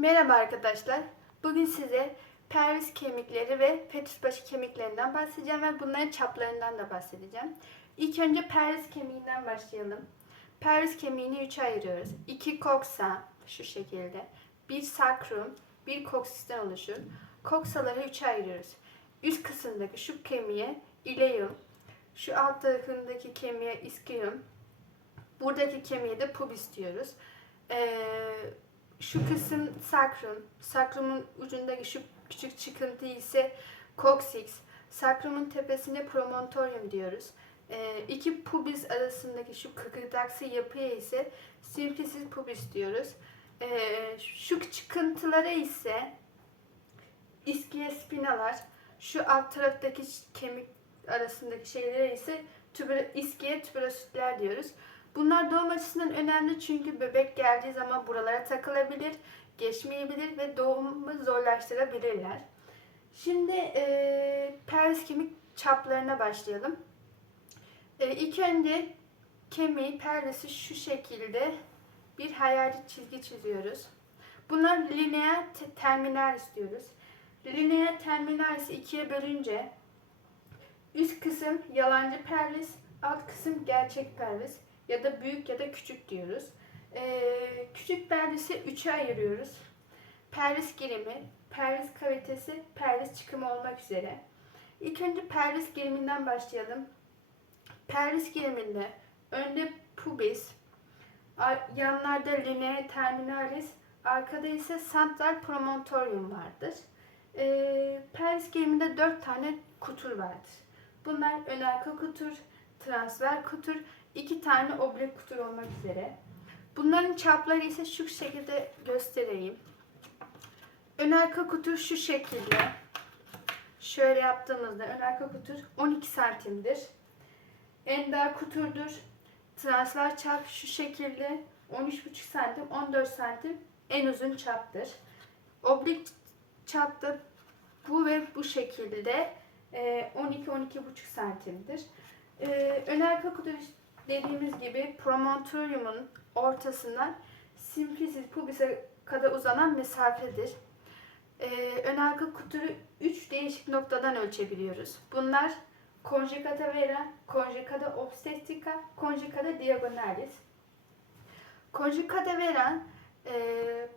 Merhaba arkadaşlar. Bugün size pelvis kemikleri ve fetüs başı kemiklerinden bahsedeceğim ve bunların çaplarından da bahsedeceğim. İlk önce pelvis kemiğinden başlayalım. Pelvis kemiğini üçe ayırıyoruz. İki koksa şu şekilde, bir sakrum, bir koksisten oluşur. Koksaları üçe ayırıyoruz. Üst kısımdaki şu kemiğe ileum, şu alt tarafındaki kemiğe ischium, buradaki kemiğe de pubis diyoruz. Ee, şu kısım sakrum. Sakrumun ucundaki şu küçük çıkıntı ise coccyx. Sakrumun tepesine promontorium diyoruz. Ee, iki pubis arasındaki şu kıkırdaksı yapıya ise symphysis pubis diyoruz. Ee, şu çıkıntılara ise ischiaspinalar. Şu alt taraftaki kemik arasındaki şeylere ise tüber, ischia tüberositler diyoruz. Bunlar doğum açısından önemli çünkü bebek geldiği zaman buralara takılabilir, geçmeyebilir ve doğumu zorlaştırabilirler. Şimdi e, pelvis kemik çaplarına başlayalım. E, ilk önce kemiği, pelvisi şu şekilde bir hayali çizgi çiziyoruz. Bunlar lineer te- terminalis diyoruz. Lineer terminalisi ikiye bölünce üst kısım yalancı pelvis, alt kısım gerçek pelvis ya da büyük ya da küçük diyoruz. Ee, küçük pelvisi üçe ayırıyoruz. Pelvis girimi, pelvis kavitesi, pelvis çıkımı olmak üzere. İlk önce pelvis giriminden başlayalım. Pelvis giriminde önde pubis, ar- yanlarda linea terminalis, arkada ise central promontorium vardır. Ee, pelvis giriminde dört tane kutur vardır. Bunlar ön arka kutur, transver kutur, iki tane oblek kutur olmak üzere. Bunların çapları ise şu şekilde göstereyim. Ön arka kutur şu şekilde. Şöyle yaptığımızda ön arka kutur 12 santimdir. Ender kuturdur. Transfer çap şu şekilde 13,5 santim 14 santim en uzun çaptır. Oblik çapta bu ve bu şekilde e, 12-12,5 santimdir. Ee, ön arka kutur dediğimiz gibi promontoriumun ortasından simplicis pubis'e kadar uzanan mesafedir. Ee, ön arka kuturu 3 değişik noktadan ölçebiliyoruz. Bunlar conjugata vera, conjugata obstetrica, conjugata diagonalis. Conjugata vera e,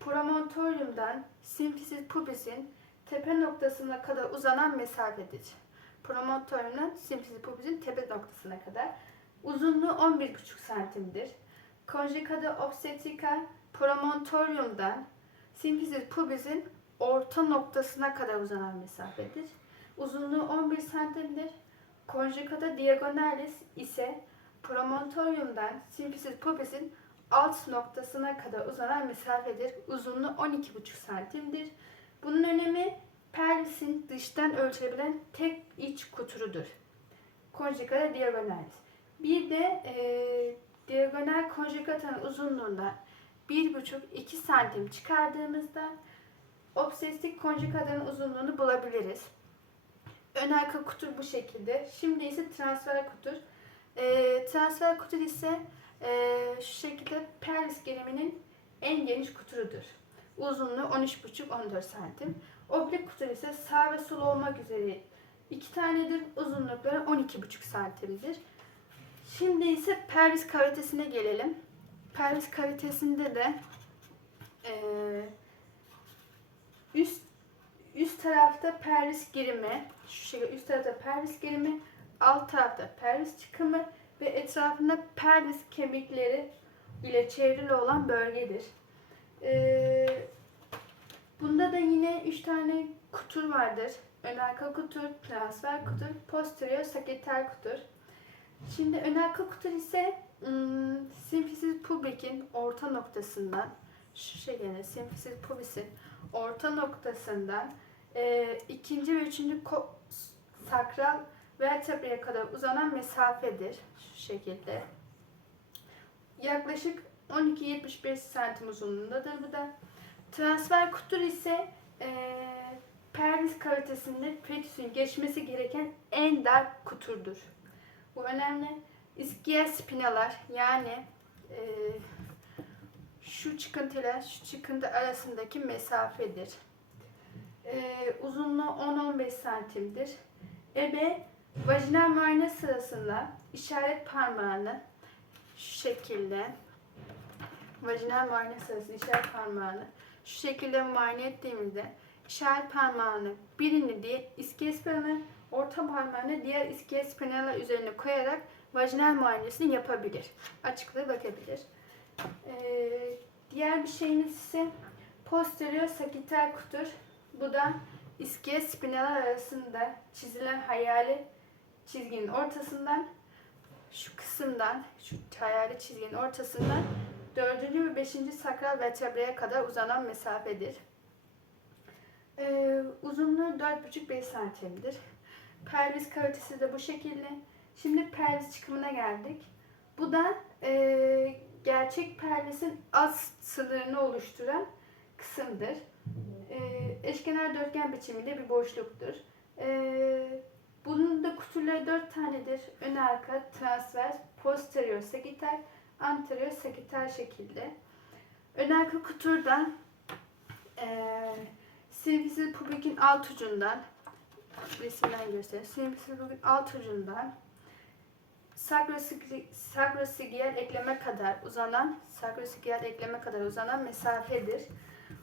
promontoriumdan simplicis pubis'in tepe noktasına kadar uzanan mesafedir. Promontoriumdan simplicis pubis'in tepe noktasına kadar. Uzunluğu 11,5 santimdir. Conjugata obstetrica promontoriumdan simplicis pubis'in orta noktasına kadar uzanan mesafedir. Uzunluğu 11 santimdir. Conjugata diagonalis ise promontoriumdan simplicis pubis'in alt noktasına kadar uzanan mesafedir. Uzunluğu 12,5 santimdir. Bunun önemi pelvisin dıştan ölçülebilen tek iç kuturudur. Conjugata diagonalis. Bir de e, diagonal conjugatanın uzunluğundan 1,5-2 santim çıkardığımızda obsestik conjugatanın uzunluğunu bulabiliriz. Ön arka kutur bu şekilde. Şimdi ise transfer kutur. E, transfer kutur ise e, şu şekilde pelvis geriminin en geniş kuturudur. Uzunluğu 13,5-14 santim. Oblik kutur ise sağ ve sol olmak üzere iki tanedir. Uzunlukları 12,5 santimdir. Şimdi ise pelvis kavitesine gelelim. Pelvis kavitesinde de eee, üst üst tarafta pelvis girimi, şu şekilde üst tarafta pelvis girimi, alt tarafta pelvis çıkımı ve etrafında pelvis kemikleri ile çevrili olan bölgedir. Eee, bunda da yine üç tane kutur vardır. Ön arka kutur, transfer kutur, posterior sagittal kutur. Şimdi ön arka kutur ise ım, simfisis pubikin orta noktasından şu şekilde simfisis pubis'in orta noktasından e, ikinci ve üçüncü sakral vertebraya kadar uzanan mesafedir. Şu şekilde. Yaklaşık 12-75 santim uzunluğundadır bu da. Transfer kutur ise e, pelvis kavitesinde fetüsün geçmesi gereken en dar kuturdur. Bu önemli. İskiye spinalar yani e, şu çıkıntıyla şu çıkıntı arasındaki mesafedir. Ee, uzunluğu 10-15 santimdir. Ebe vajinal muayene sırasında işaret parmağını şu şekilde vajinal muayene sırasında işaret parmağını şu şekilde muayene ettiğimizde işaret parmağını birini diye iskelet spinal, orta parmağını diğer iskelet spinal üzerine koyarak vajinal muayenesini yapabilir. Açıklığı bakabilir. Ee, diğer bir şeyimiz ise posterior sagital kutur. Bu da iskelet spinal arasında çizilen hayali çizginin ortasından şu kısımdan, şu hayali çizginin ortasından dördüncü ve beşinci sakral vertebreye kadar uzanan mesafedir. Ee, uzunluğu 4,5-5 santimdir. Pelvis kavitesi de bu şekilde. Şimdi pelvis çıkımına geldik. Bu da e, gerçek pelvisin alt sınırını oluşturan kısımdır. E, eşkenar dörtgen biçiminde bir boşluktur. E, bunun da kutuları dört tanedir. Ön arka, transvers, posterior sagital, anterior sagital şekilde. Ön arka kuturda e, Silvisi pubikin alt ucundan resimden göstereyim. Silvisi pubikin alt ucundan sakrosigi- sakrosigial ekleme kadar uzanan sakrosigial ekleme kadar uzanan mesafedir.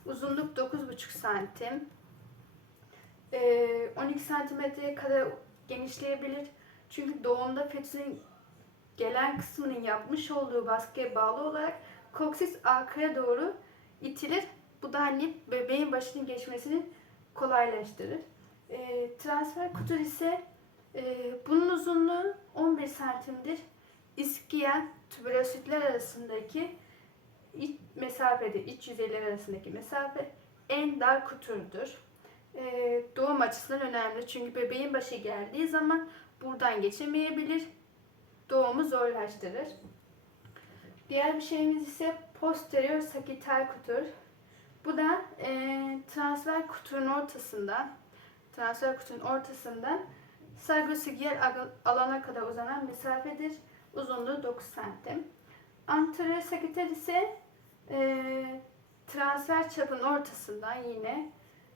Uzunluk 9,5 santim. Ee, 12 santimetreye kadar genişleyebilir. Çünkü doğumda fetüsün gelen kısmının yapmış olduğu baskıya bağlı olarak koksis arkaya doğru itilir. Bu da hani bebeğin başının geçmesini kolaylaştırır. E, transfer kutur ise e, bunun uzunluğu 15 santimdir. İskiyen tüberositler arasındaki iç mesafede, iç yüzeyler arasındaki mesafe en dar kuturdur. E, doğum açısından önemli çünkü bebeğin başı geldiği zaman buradan geçemeyebilir. Doğumu zorlaştırır. Diğer bir şeyimiz ise posterior sagital kutur. Bu da e, transfer kutunun ortasından, transfer kutunun ortasından sargosigial alana kadar uzanan mesafedir. Uzunluğu 9 santim. Anterior sagital ise e, transfer çapın ortasından yine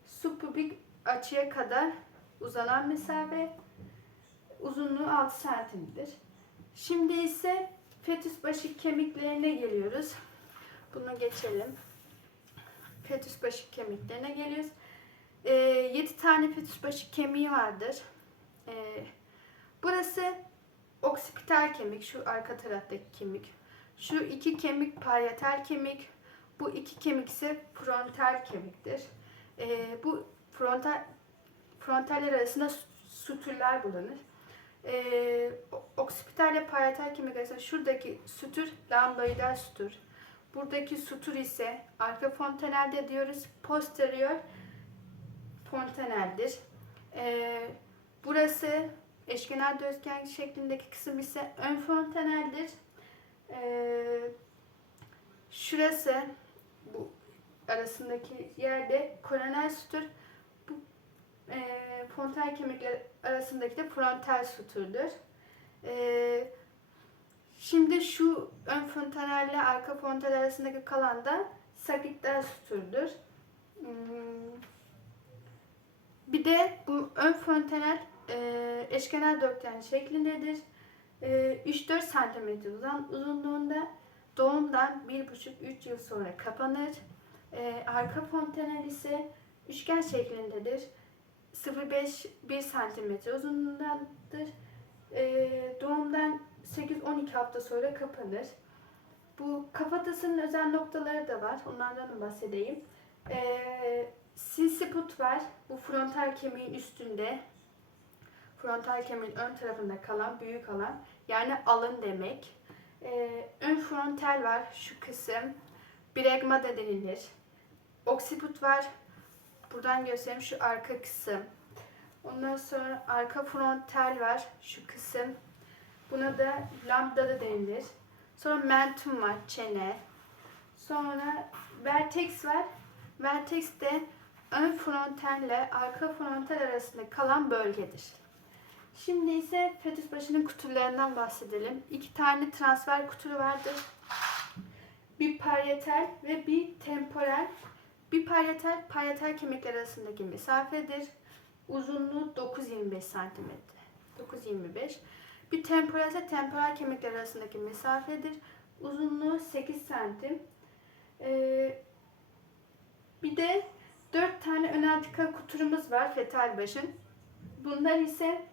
subpubik açıya kadar uzanan mesafe. Uzunluğu 6 santimdir. Şimdi ise fetüs başı kemiklerine geliyoruz. Bunu geçelim fetüs başı kemiklerine geliyoruz. E, 7 tane fetüs başı kemiği vardır. E, burası oksipital kemik, şu arka taraftaki kemik. Şu iki kemik parietal kemik. Bu iki kemik ise frontal kemiktir. E, bu frontal frontaller arasında sütürler bulunur. E, oksipital ile parietal kemik arasında şuradaki sütür lamboidal sütür. Buradaki sutur ise arka fontanelde diyoruz. Posterior fontaneldir. Ee, burası eşkenar dörtgen şeklindeki kısım ise ön fontaneldir. Ee, şurası bu arasındaki yerde koroner sutur. E, fontanel kemikler arasındaki de frontal suturdur. Ee, Şimdi şu ön fontanel ile arka fontanel arasındaki kalan da sakitler sütürdür. Hmm. Bir de bu ön fontanel e, eşkenar dörtgen şeklindedir. E, 3-4 cm uzun, uzunluğunda doğumdan 1,5-3 yıl sonra kapanır. E, arka fontanel ise üçgen şeklindedir. 0,5-1 cm uzunluğundadır. E, doğumdan 8-12 hafta sonra kapanır. Bu kafatasının özel noktaları da var. Onlardan da bahsedeyim. Ee, sinsiput var. Bu frontal kemiğin üstünde. Frontal kemiğin ön tarafında kalan büyük alan. Yani alın demek. Ee, ön frontal var. Şu kısım. Bregma da denilir. Oksiput var. Buradan göstereyim şu arka kısım. Ondan sonra arka frontal var. Şu kısım. Buna da lambda da denilir. Sonra mentum var, çene. Sonra vertex var. Vertex de ön frontalle arka frontal arasında kalan bölgedir. Şimdi ise fetüs başının kutularından bahsedelim. İki tane transfer kuturu vardır. bir parietal ve bir temporal. Bir parietal, parietal kemikler arasındaki mesafedir. Uzunluğu 9-25 cm. 9-25. Bir temporal ise temporal kemikler arasındaki mesafedir. Uzunluğu 8 santim. Ee, bir de 4 tane ön antika kuturumuz var fetal başın. Bunlar ise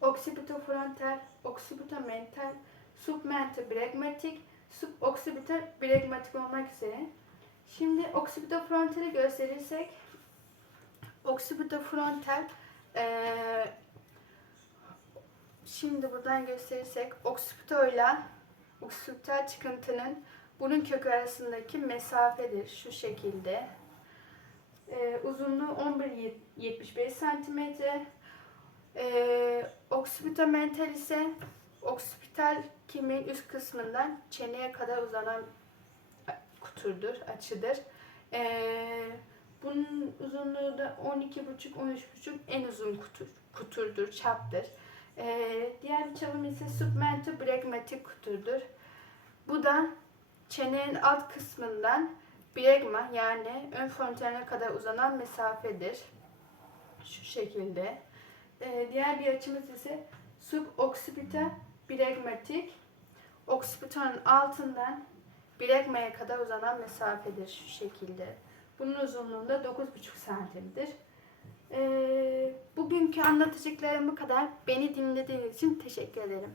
occipitofrontal, occipitomental, submentabregmatik, suboccipitobregmatik olmak üzere. Şimdi occipitofrontali gösterirsek occipitofrontal eee şimdi buradan gösterirsek occipitoyla occipital çıkıntının burun kökü arasındaki mesafedir şu şekilde. Eee uzunluğu 11.75 santimetre. Ee, occipitomental ise oksipital kemiğin üst kısmından çeneye kadar uzanan kuturdur, açıdır. Ee, bunun uzunluğu da 12,5-13,5 en uzun kutur, kuturdur, çaptır. Ee, diğer bir çapım ise submentobregmatik kuturdur. Bu da çenenin alt kısmından bregma yani ön frontaline kadar uzanan mesafedir. Şu şekilde. Ee, diğer bir açımız ise suboccipita bregmatik. Occipitanın altından bregmaya kadar uzanan mesafedir şu şekilde. Bunun uzunluğu da 9,5 santimdir. Ee, bugünkü anlatacaklarım bu kadar. Beni dinlediğiniz için teşekkür ederim.